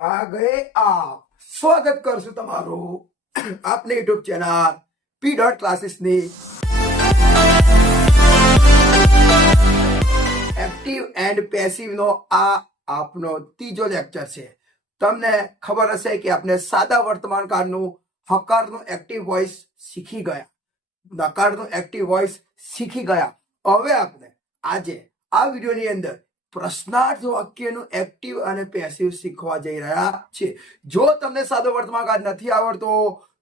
आ गए आप। સ્વાગત કરશું તમારું આપની યુટ્યુબ ચેનલ પી ડોટ ક્લાસીસ ની એક્ટિવ એન્ડ પેસિવ નો આ આપનો ત્રીજો લેક્ચર છે। તમને ખબર હશે કે આપણે સાદા વર્તમાન કાળનું હકારનું એક્ટિવ વોઇસ શીખી ગયા, નકારનું એક્ટિવ વોઇસ શીખી ગયા। હવે આપણે આજે આ વિડીયોની અંદર પ્રશ્નાર્થ વાક્યનું એક્ટિવ અને પેસિવ શીખવા જઈ રહ્યા છે। જો તમને સાદો વર્તમાન કાળ નથી આવડતો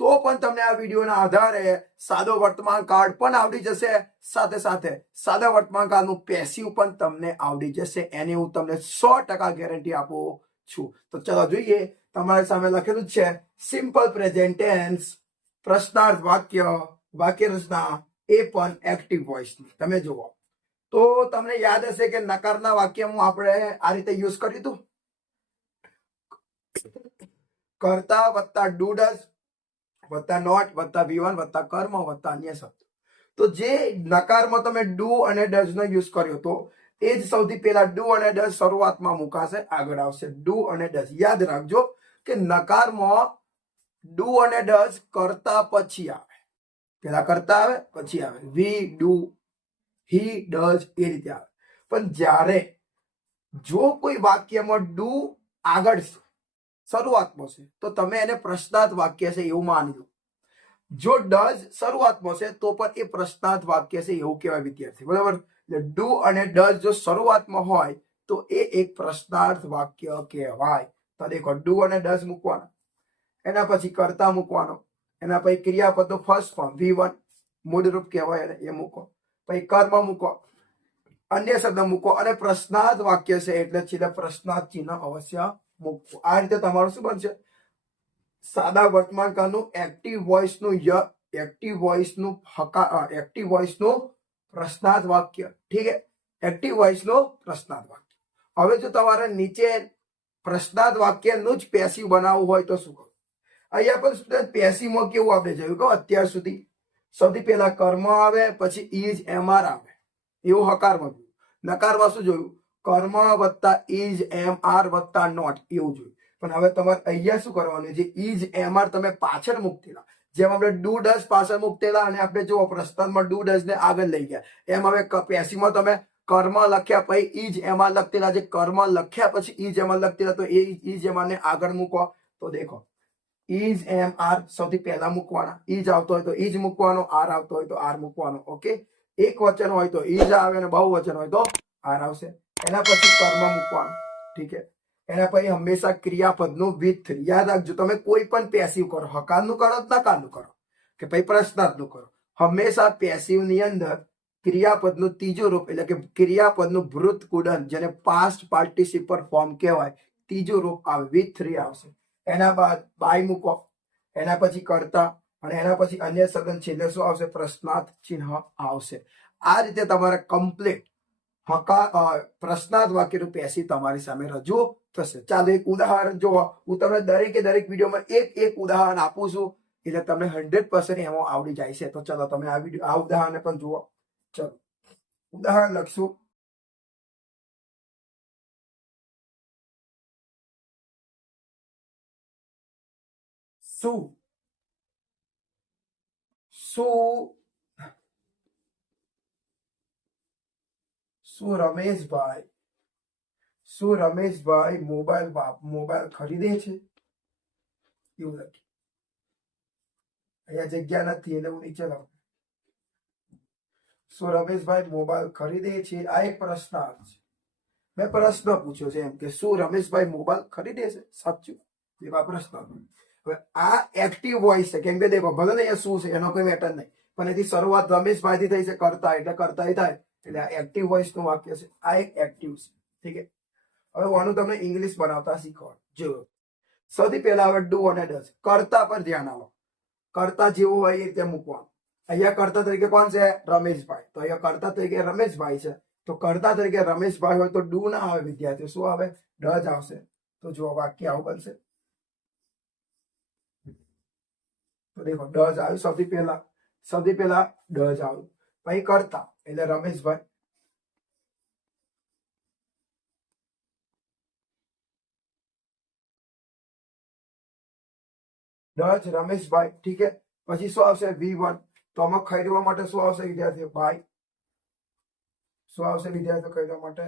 તો પણ તમને આ વિડીયોના આધારે સાદો વર્તમાન કાળ પણ આવડી જશે, સાથે સાથે સાદા વર્તમાન કાળનું પેસિવ પણ તમને આવડી જશે। એની હું તમને 100% ગેરંટી આપું છું। તો ચલો જોઈએ, તમારી સામે લખેલું છે સિમ્પલ પ્રેઝન્ટ ટેન્સ, પ્રશ્નાર્થ વાક્ય, વાક્ય રચના, એ પણ એક્ટિવ વોઇસની। તમે જુઓ તો તમને યાદ હશે કે નકારના વાક્યમાં આપણે આ રીતે યુઝ કર્યું હતું, કર્તા વત્તા ડુ ડઝ વત્તા નોટ વત્તા V1 વત્તા કર્મ વત્તા અન્ય શબ્દ। તો જે નકારમાં તમે ડુ અને ડઝ નો યુઝ કર્યો હતો એ જ સૌથી પહેલા ડુ અને ડઝ શરૂઆતમાં મુકાશે, આગળ આવશે ડુ અને ડઝ। યાદ રાખજો કે નકારમાં ડુ અને ડઝ કરતા પછી આવે, પેલા કરતા આવે પછી આવે, વી ડુ he does એ રીતે આવે। પણ જ્યારે જો કોઈ વાક્યમાં ડુ આગળ છે, શરૂઆતમાં છે, તો તમે એને પ્રશ્નાર્થ વાક્ય છે એવું માની લો। જો ડઝ શરૂઆતમાં છે તો પણ એ પ્રશ્નાર્થ વાક્ય છે એવું કહેવાય વિદ્યાર્થી, બરાબર। એટલે ડુ અને ડઝ જો શરૂઆતમાં હોય તો એ એક પ્રશ્નાર્થ વાક્ય કહેવાય। તો દેખો ડુ અને ડઝ મૂકવાનો, એના પછી કર્તા મૂકવાનો, એના પછી ક્રિયાપદનો ફર્સ્ટ ફોર્મ V1 મૂળરૂપ કહેવાય એને એ મૂકો, પછી કર્મ મૂકો, અન્ય શબ્દ મૂકો અને પ્રશ્નાર્થ વાક્ય છે એટલે છેલ્લે પ્રશ્નાર્થ ચિહ્ન અવશ્ય મૂકો। આ રીતે તમારું શું બનશે, સાદા વર્તમાન કાળનું એક્ટિવ વોઇસનું પ્રશ્નાર્થ વાક્ય, ઠીક છે, એક્ટિવ વોઇસનું પ્રશ્નાર્થ વાક્ય। હવે જો તમારે નીચે પ્રશ્નાર્થ વાક્યનું જ પેસિવ બનાવવું હોય તો શું કરવું? અહીંયા પણ સ્ટુડન્ટ પેસિવમાં કેવું આપણે જોયું કે અત્યાર સુધી સૌથી પહેલા કર્મ આવે, પછી ઇઝ એમઆર આવે, એવું હકારમાં જોયું। નકારમાં શું જોયું? કર્મ વત્તા ઇઝ એમઆર વત્તા નોટ, એવું જોયું। પણ હવે તમારે અહીંયા શું કરવાનું, જે ઇઝ એમઆર તમે પાછળ મૂકતેલા, જેમ આપણે ડુ ડઝ પાછળ મૂકતેલા અને આપણે જો પ્રશ્નાર્થમાં ડુ ડઝ ને આગળ લઈ ગયા, એમ હવે પેસિવમાં તમે કર્મ લખ્યા પછી ઇઝ એમઆર લખતેલા, જે કર્મ લખ્યા પછી ઇઝ એમઆર લખતેલા, તો એ ઇઝ એમઆર ને આગળ મૂકો। તો દેખો ઇઝ એમ આર સૌથી પહેલા મૂકવાના, ઇઝ આવતો હોય તો ઇઝ મૂકવાનો, આર આવતો હોય તો આર મૂકવાનો, ઓકે। એક વચન હોય તો ઇઝ આવે અને બહુ વચન હોય તો આર આવશે। એના પછી કર્મ મૂકવાનું, ઠીક છે। એના પછી હંમેશા ક્રિયાપદનું વિથ, યાદ રાખજો તમે કોઈ પણ પેસિવ કરો, હકારનું કરો નકારનું કરો કે પછી પ્રશ્નાર્થનું કરો, હંમેશા પેસિવ ની અંદર ક્રિયાપદનું ત્રીજું રૂપ એટલે કે ક્રિયાપદનું વૃત્ત ગુણન, જેને પાસ્ટ પાર્ટિસિપલ ફોર્મ કહેવાય, ત્રીજું રૂપ આવે, વિથ 3 આવશે। એના બાદ બાય મૂકો, એના પછી કરતા, અને એના પછી અન્ય શબ્દ છેલ્લે શું આવશે, પ્રશ્નાર્થ ચિહ્ન આવશે। આ રીતે તમારે કમ્પ્લીટ પ્રશ્નાર્થ વાક્યનું પેસિવ તમારી સામે રજૂ થશે। ચાલો એક ઉદાહરણ જોવો, હું તમને દરેકે દરેક વિડીયોમાં એક ઉદાહરણ આપું છું એટલે તમને 100% એમાં આવડી જાય છે। તો ચલો તમે આ ઉદાહરણ પણ જુઓ। ચલો ઉદાહરણ લખશું, શું રમેશભાઈ મોબાઈલ ખરીદે છે, એવું લખ્યું। અહીંયા જગ્યા નથી એટલે હું નીચે લઉં, શું રમેશભાઈ મોબાઈલ ખરીદે છે, આ એક પ્રશ્નાર્થ છે। મેં પ્રશ્ન પૂછ્યો છે એમ કે શું રમેશભાઈ મોબાઈલ ખરીદે છે, સાચું, એવા પ્રશ્ન। હવે આ એક્ટિવ વોઇસ છે, કેમ કે દેખો ભલે ને અહીંયા શું છે એનો કોઈ મેટર નહીં, પણ એથી શરૂઆત રમેશભાઈ થી થઈ છે, કરતા એટલે કરતા થાય, એટલે આ એક્ટિવ વોઇસ નું વાક્ય છે, આ એક એક્ટિવ છે, ઠીક છે। હવે આનું તમને ઇંગ્લિશ બનાવતા શીખવાડું। જો સૌથી પહેલા હવે ડુ અને ડઝ, કરતા પર ધ્યાન આવો, કરતા જેવું હોય એ રીતે મૂકવાનું। અહીંયા કરતા તરીકે કોણ છે, રમેશભાઈ, તો અહીંયા કરતા તરીકે રમેશભાઈ છે, તો કરતા તરીકે રમેશભાઈ હોય તો ડુ ના આવે વિદ્યાર્થીઓ, શું આવે, ડઝ આવશે। તો જો વાક્ય આવું બનશે, તો દેખો ડઝ આવ્યું, સૌથી પહેલા ડઝ આવ્યું, પછી કરતા એટલે રમેશભાઈ, ડચ રમેશભાઈ, ઠીક છે. પછી શું આવશે? V1. તો આમાં ખરીદવા માટે શું આવશે વિદ્યાર્થીઓ? બાય. શું આવશે વિદ્યાર્થીઓ ખરીદવા માટે?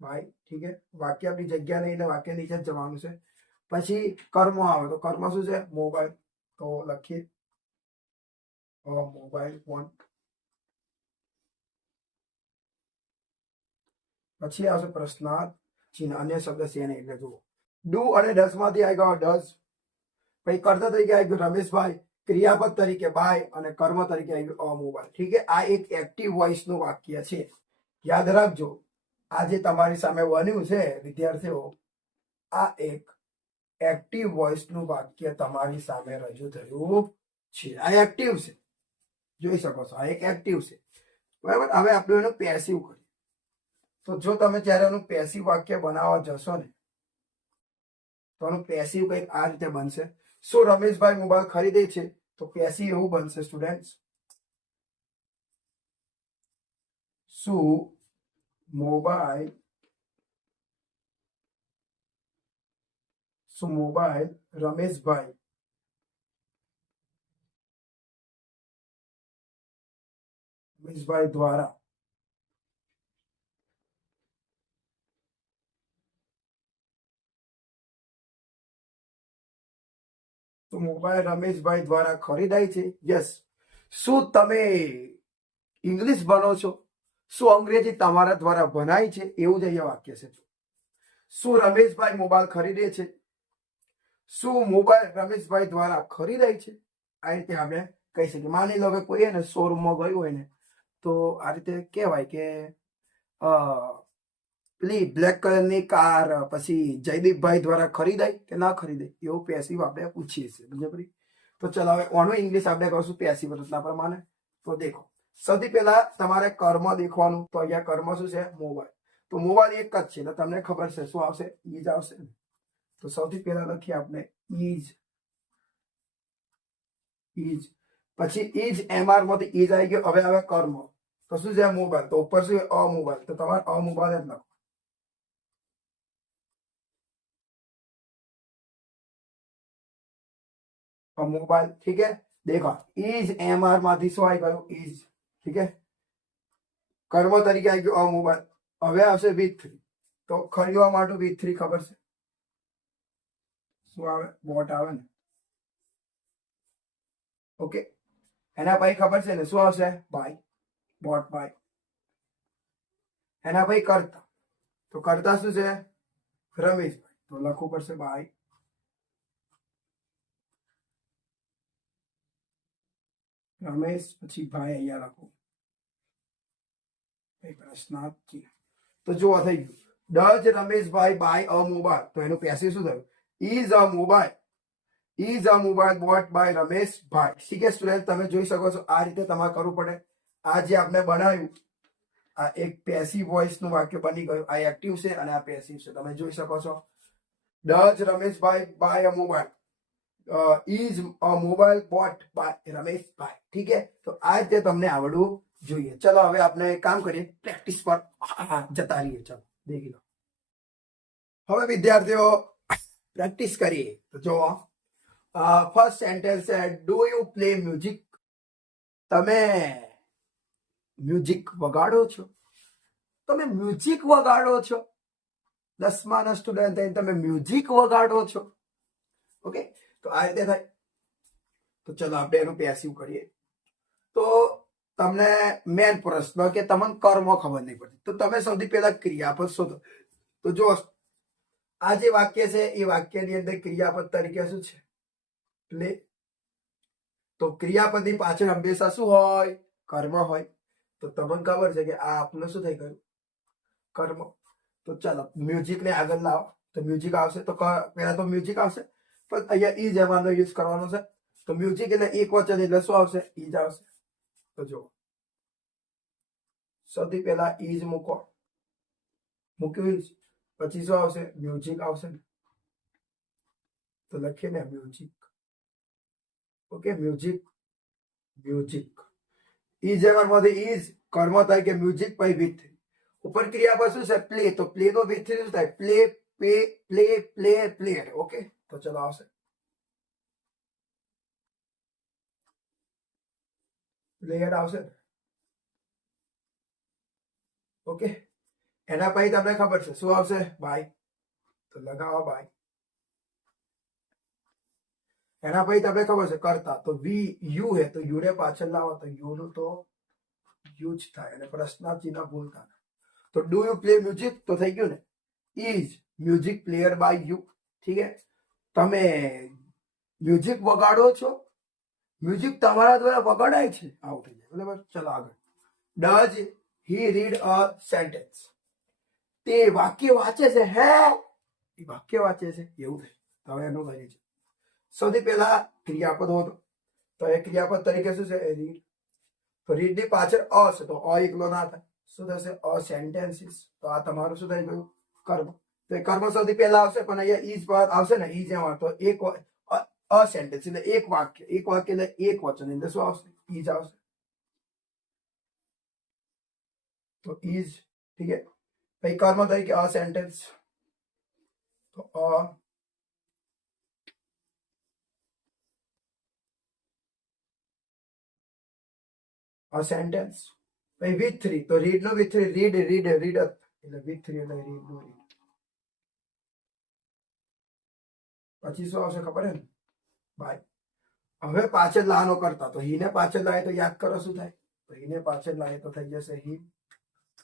બાય, ઠીક છે. વાક્ય આપણી જગ્યા નહીં એટલે વાક્ય નીચે જ જવાનું છે. પછી કર્મ આવે તો કર્મ શું છે? મોબાઈલ. તો લખીએ મોબાઈલ ફોન. પછી આવશે પ્રશ્નાર્થ ચિહ્ન, અન્ય શબ્દ છે નહીં એટલે જુઓ. ડુ અને ડસ માંથી આવી ગયો ડઝ. પછી કર્તા તરીકે આવી ગયું રમેશભાઈ, ક્રિયાપદ તરીકે બાય અને કર્મ તરીકે આવી ગયું મોબાઈલ. ઠીક છે. આ એક એક્ટિવ વોઇસ નું વાક્ય છે. યાદ રાખજો, આ જે તમારી સામે બન્યું છે વિદ્યાર્થીઓ, આ એક એક્ટિવ વોઇસ નું વાક્ય તમારી સામે રજૂ થયું છે. આ એક્ટિવ છે, જોઈ શકો છો. આ એક એક્ટિવ છે, બરાબર. હવે આપણે એનું પેસિવ કરીએ. તો જો તમે જ્યારે એનું પેસિવ વાક્ય બનાવવા જશો ને, તો એનું પેસિવ કંઈક આ રીતે બનશે. શું રમેશભાઈ મોબાઈલ ખરીદે છે? તો પેસિવ એવું બનશે સ્ટુડન્ટ. શું મોબાઈલ રમેશભાઈ દ્વારા ખરીદાય છે? યસ. શું તમે ઇંગ્લિશ ભણો છો? શું અંગ્રેજી તમારા દ્વારા ભણાય છે? એવું જ અહીંયા વાક્ય છે. શું રમેશભાઈ મોબાઈલ ખરીદે છે? શું મોબાઈલ રમેશભાઈ દ્વારા ખરીદાય છે? આ રીતે આપણે કહી શકીએ. માની લો કે કોઈ એને શોરૂમમાં ગયું હોય ને, તો આ રીતે કહેવાય કે પેલી બ્લેક કલરની કાર પછી જયદીપભાઈ દ્વારા ખરીદાય કે ના ખરીદાય, એવું પેસિવ આપણે પૂછીએ છીએ. બરાબર. તો ચલો હવે ઓનું ઇંગ્લિશ આપણે કરશું પેસિવ રચના પ્રમાણે. તો દેખો, સૌથી પહેલા તમારે કર્મ દેખવાનું. તો અહીંયા કર્મ શું છે? મોબાઈલ. તો મોબાઈલ એક જ છે એટલે તમને ખબર છે શું આવશે? ઈજ આવશે. તો સૌથી પહેલા લખીએ આપણે ઈજ. પછી ઈજ એમઆર માંથી ઈજ આવી ગયો. હવે આવે કર્મ. તો શું છે? મોબાઈલ. તો ઉપર શું? અમોબાઈલ. તો તમારે અમોબાઈલ જ લખો. मोबाइल. ठीक है. देखो इज एमआर माथी શું આવી ગયું? इज. ठीक है. કર્મ તરીકે આવી ગયું મોબાઈલ. હવે આવશે V3. તો ખરીદવા માટે V3 ખબર છે શું આવે? બોટ આવે ને. ઓકે. એના પછી ખબર છે ને શું આવશે? બાય. Bought buy. એના પછી કરતા. તો કરતા શું છે? રમેશભાઈ. તો લખવું પડશે બાય. રમેશ પછી ભાઈ અહીંયા લખો. પ્રશ્નાર્થ. તો જુઓ થઈ ગયું. Does Rameshbhai buy a mobile. તો એનું પેસિવ શું થયું? Is a mobile bought by Rameshbhai. ઠીક છે સ્ટુડન્ટ, તમે જોઈ શકો છો આ રીતે તમારે કરવું પડે. આ જે આપણે બનાવ્યું આ એક પેસિવ વોઇસ નું વાક્ય બની ગયું. આ એક્ટિવ છે અને આ પેસિવ છે. તમે જોઈ શકો છો. Does Rameshbhai buy a mobile. Is a mobile bought by Rameshbhai. ઠીક છે. તો આ રીતે તમને આવડવું જોઈએ. ચલો હવે આપણે કામ કરીએ, પ્રેક્ટિસ પર જતા રહીએ. ચલો દેખી લો. હવે વિદ્યાર્થીઓ પ્રેક્ટિસ કરીએ. તો જો ફર્સ્ટ સેન્ટેન્સ છે ડુ યુ પ્લે મ્યુઝિક. તમે મ્યુઝિક વગાડો છો? તમે મ્યુઝિક વગાડો છો? 10મા સ્ટુડન્ટ થઈને તમે મ્યુઝિક વગાડો છો. ઓકે. તો આ રીતે થાય. તો ચલો આપણે એનું પેસિવ કરીએ. તો તમને મેન પ્રશ્ન કે તમને કર્મ ખબર નહીં પડતી, તો તમે સૌથી પહેલા ક્રિયાપદ શોધો. તો જો આ જે વાક્ય છે એ વાક્યની અંદર ક્રિયાપદ તરીકે શું છે? પ્લે. તો ક્રિયાપદની પાછળ હંમેશા શું હોય? કર્મ હોય. તો તમને ખબર છે કે આ આપનું શું થઈ ગયું? કર્મ. તો ચાલો મ્યુઝિક ને આગળ લાવો. તો મ્યુઝિક આવશે. તો પહેલા તો મ્યુઝિક આવશે, પણ અહીંયા ઈ જવાનો યુઝ કરવાનો છે. તો મ્યુઝિક એટલે એક વચન એટલે શું આવશે? ઈજ આવશે. તો જો સૌથી પહેલા ઈજ મૂકો. મૂક્યું. પછી શું આવશે? મ્યુઝિક આવશે ને. તો લખીએ ને મ્યુઝિક. ઓકે. મ્યુઝિક. ઈજ માંથી ઈજ કર્મ થાય કે મ્યુઝિક પછી વિથ. ઉપર ક્રિયા પર શું છે? પ્લે. તો પ્લે નો વિથ શું થાય? પ્લે. ઓકે. તો ચલો આવશે એટલે યાદ આવશે ને. ઓકે, એના પછી તમને ખબર છે શું આવશે? બાય. તો લગાવો બાય. એના પછી તમને ખબર છે કરતા, તો વી યુ હે તો યુ ને પાછળ લાવો તો યુ નું તો યુ જ થાય અને પ્રશ્નાર્થ ચિહ્ન ભૂલતા. તો ડુ યુ પ્લે મ્યુઝિક તો થઈ ગયું ને. Is music player by you. ઠીક હે, તમે મ્યુઝિક વગાડો છો, મ્યુઝિક તમારા દ્વારા વગાડાય છે, આવું થઈ જાય. બરાબર, ચલો આગળ. Does he read a sentence? તે વાક્ય વાંચે છે. હે, એ વાક્ય વાંચે છે એવું થાય. હવે એનું કરીએ છીએ. સૌથી પહેલા ક્રિયાપદ હતો, તો એ ક્રિયાપદ તરીકે શું છે? રીડ. તો રીડ ની પાછળ અ છે તો અ એકલો ના થાય. શું થશે? અ સેન્ટેન્સીસ. તો આ તમારું શું થઈ ગયું? કર્મ. તો એ કર્મ સૌથી પહેલા આવશે, પણ અહીંયા ઈજ પર આવશે ને, ઈજ એમાં તો એક અ સેન્ટેન્સ એટલે એક વાક્ય એટલે એક વચન એટલે શું આવશે? ઈજ આવશે. તો ઈજ. ઠીક છે, પછી કર્મ તરીકે અ સેન્ટેન્સ. તો અ સેન્ટેન્સ. પછી વિથ થ્રી, તો read no with three read એટલે વિથ થ્રી એટલે રીડ નો રીડ. પછી શું આવશે ખબર હે ને? બાય. હવે પાછળ લાનો કરતા, તો હીને પાછળ લાવે તો યાદ કરો શું થાય? તો હીને પાછળ લાવે તો થઈ જશે હી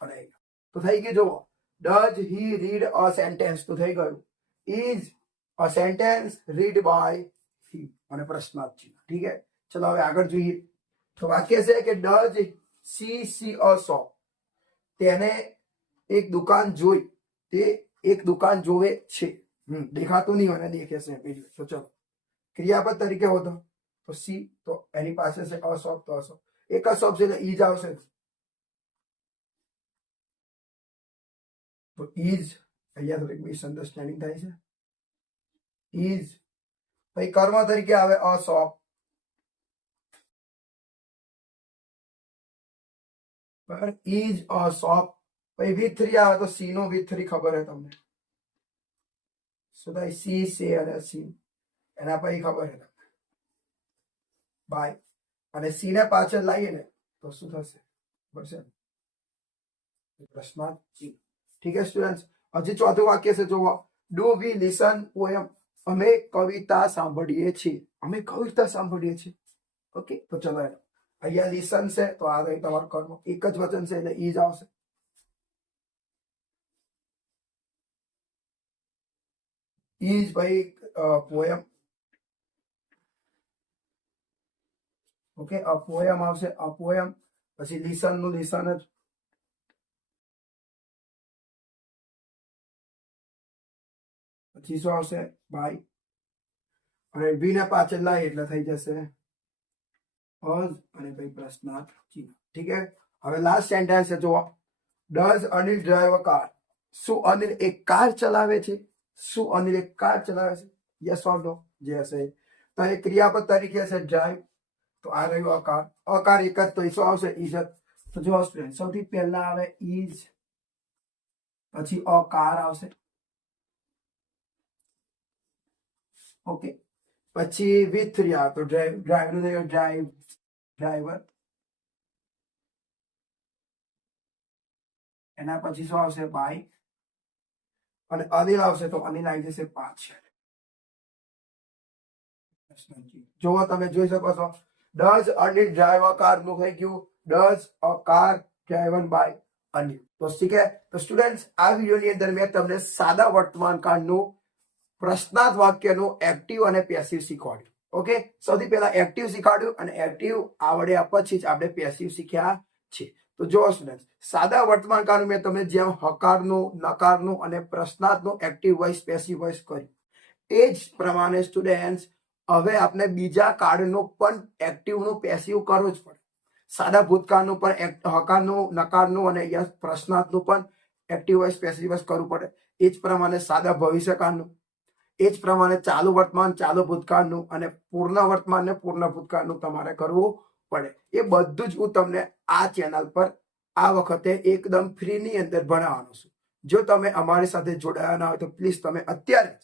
અને તો થઈ ગયું. જુઓ, does he read a sentence તો થઈ ગયું. Is a sentence read by he અને પ્રશ્નાર્થ ચિહ્ન. ઠીક છે, ચલો હવે આગળ જોઈએ. તો વાક્ય છે કે ડઝ સી અ શોપ? તેને એક દુકાન જોઈ, તે એક દુકાન જોવે છે. દેખાતું નહીં હોય, દેખે છે. તો ચલો ક્રિયાપદ તરીકે હોતો તો સી, તો એની પાસે છે અ શોપ, તો અ શોપ એક જ શોપ છે એટલે ઈજ આવશે. તો ઈજ અહીંયા થોડીક મિસઅન્ડરસ્ટેન્ડિંગ થાય છે. ઈજ પછી કર્મ તરીકે આવે અ શોપ. ઈજ અ શોપ. પછી વિથ થ્રી આવે તો સી નો વિથ થ્રી ખબર હે તમને શું થાય? સી સે અને સી, એના પછી ખબર હે તમને બાય. અને સી ને પાછળ લાવીએ ને તો શું થશે? બરાબર, પ્રશ્નાર્થ ચિહ્ન. ઠીક है સ્ટુડન્ટ્સ, હજી ચોથું વાક્ય છે. જુઓ, ડુ વી લિસન પોએમ? અમે કવિતા સાંભળીએ છીએ. અમે કવિતા સાંભળીએ છીએ. ઓકે, તો ચલો અહીંયા લિસન છે તો આ રહી તમારું કર્મ. એક જ વચન છે એટલે ઈજ આવશે. ઈજ ભાઈ પોએમ. ઓકે, અ પોએમ આવશે. અ પોએમ પછી લિસન નું લિસન જ. પછી શું આવશે? બાય. અને વી ને પાછળ લાવી એટલે થઈ જશે અજ અને પછી પ્રશ્નાર્થ ચિહ્ન. ઠીક છે, હવે લાસ્ટ સેન્ટેન્સ છે. જુઓ, does Anil drive a car? શું અનિલ એક કાર ચલાવે છે? શું અનિલ એક કાર ચલાવે છે? યસ ઓર નો? જે હશે તો એ ક્રિયાપદ તરીકે છે ડ્રાઈવ. તો આ રહ્યું અકાર. અકાર એક જ, તો શું આવશે? ઈજત. તો જો સ્ટુડન્ટ સૌથી પહેલા આવે ઈજ, પછી અકાર આવશે. ઓકે, પછી વિથ થ્રી આવે તો ડ્રાઈવ. ડ્રાઈવ નું થઈ ડ્રાઈવ, ડ્રાઈવર. એના પછી શું આવશે? બાય. અને અનિલ આવશે તો અનિલ આવી જશે પાછળ. જો તમે જોઈ શકો છો, does Anil drive a car નું થઈ ગયું does a car driven by Anil. તો ઠીક છે, તો સ્ટુડન્ટ્સ આ વિડીયોની અંદર મેં તમને સાદા વર્તમાન કાળનું પ્રશ્નાર્થ વાક્યનું એક્ટિવ અને પેસિવ શીખવાડ્યું. ઓકે, સૌથી પહેલા એક્ટિવ શીખવાડ્યું અને એક્ટિવ આવડ્યા પછી જ આપણે પેસિવ શીખ્યા છે. તો જો સ્ટુડન્ટ, સાદા વર્તમાન કાળનું મેં તમને જેમ હકારનું, નકારનું અને પ્રશ્નાર્થનું એક્ટિવ વોઇસ પેસિવ વોઇસ કર્યું, એ જ પ્રમાણે સ્ટુડન્ટ હવે આપણે બીજા કાર્ડનું પણ એક્ટિવનું પેસિવ કરવું જ પડે. સાદા ભૂતકાળનું પણ હકારનું, નકારનું અને યસ પ્રશ્નાર્થનું પણ એક્ટિવ વોઇસ પેસિવ વોઇસ કરવું પડે. એ જ પ્રમાણે સાદા ભવિષ્યકાળનું, એ જ પ્રમાણે ચાલુ વર્તમાન, ચાલુ ભૂતકાળનું અને પૂર્ણ વર્તમાન ને પૂર્ણ ભૂતકાળનું તમારે કરવું પડે. એ બધું જ હું તમને આ ચેનલ પર આ વખતે એકદમ ફ્રીની અંદર ભણાવવાનો છું. જો તમે અમારી સાથે જોડાયા ના હોય તો પ્લીઝ તમે અત્યારે જ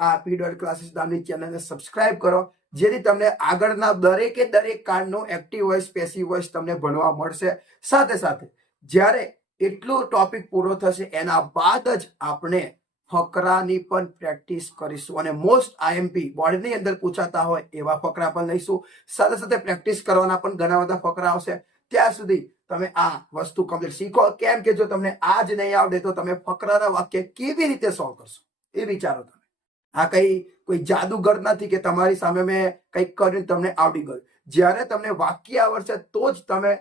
આ પીડોટ ક્લાસીસ નામની ચેનલને સબસ્ક્રાઇબ કરો, જેથી તમને આગળના દરેકે દરેક કાર્ડનો એક્ટિવ વોઇસ પેસિવ વોઇસ તમને ભણવા મળશે. સાથે સાથે જ્યારે એટલો ટોપિક પૂરો થશે એના બાદ જ આપણે ફકરાની પણ પ્રેક્ટિસ કરીશું અને મોસ્ટ આઈએમપી બોર્ડની અંદર પૂછાતા હોય એવા ફકરા પણ લઈશું. સાથે સાથે પ્રેક્ટિસ કરવાના પણ ઘણા બધા ફકરા આવશે. ત્યાં સુધી તમે આ વસ્તુ કમ્પ્લીટ શીખો. કેમ કે જો તમને આ જ નહીં આવડે તો તમે ફકરાના વાક્ય કેવી રીતે સોલ્વ કરશો એ વિચારો. તમે આ કોઈ જાદુગર નથી કે તમારી સામે મેં કંઈક કર્યું તમને આવડી ગયું. જ્યારે તમને વાક્ય આવડશે તો જ તમે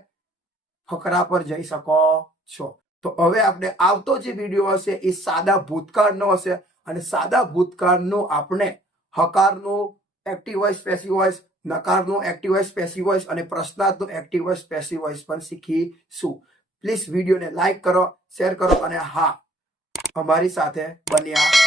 ફકરા પર જઈ શકો છો. તો હવે આપણે આવતો જે વિડીયો હશે એ સાદા ભૂતકાળનો હશે અને સાદા ભૂતકાળનું આપણે હકારનું એક્ટિવ વોઇસ પેસિવ વોઇસ, નકારનું એક્ટિવ વોઇસ પેસિવ વોઇસ અને પ્રશ્નાર્થનું એક્ટિવ વોઇસ પેસિવ વોઇસ પણ શીખીશું. પ્લીઝ વિડીયોને લાઈક કરો, શેર કરો અને હા, અમારી સાથે બન્યા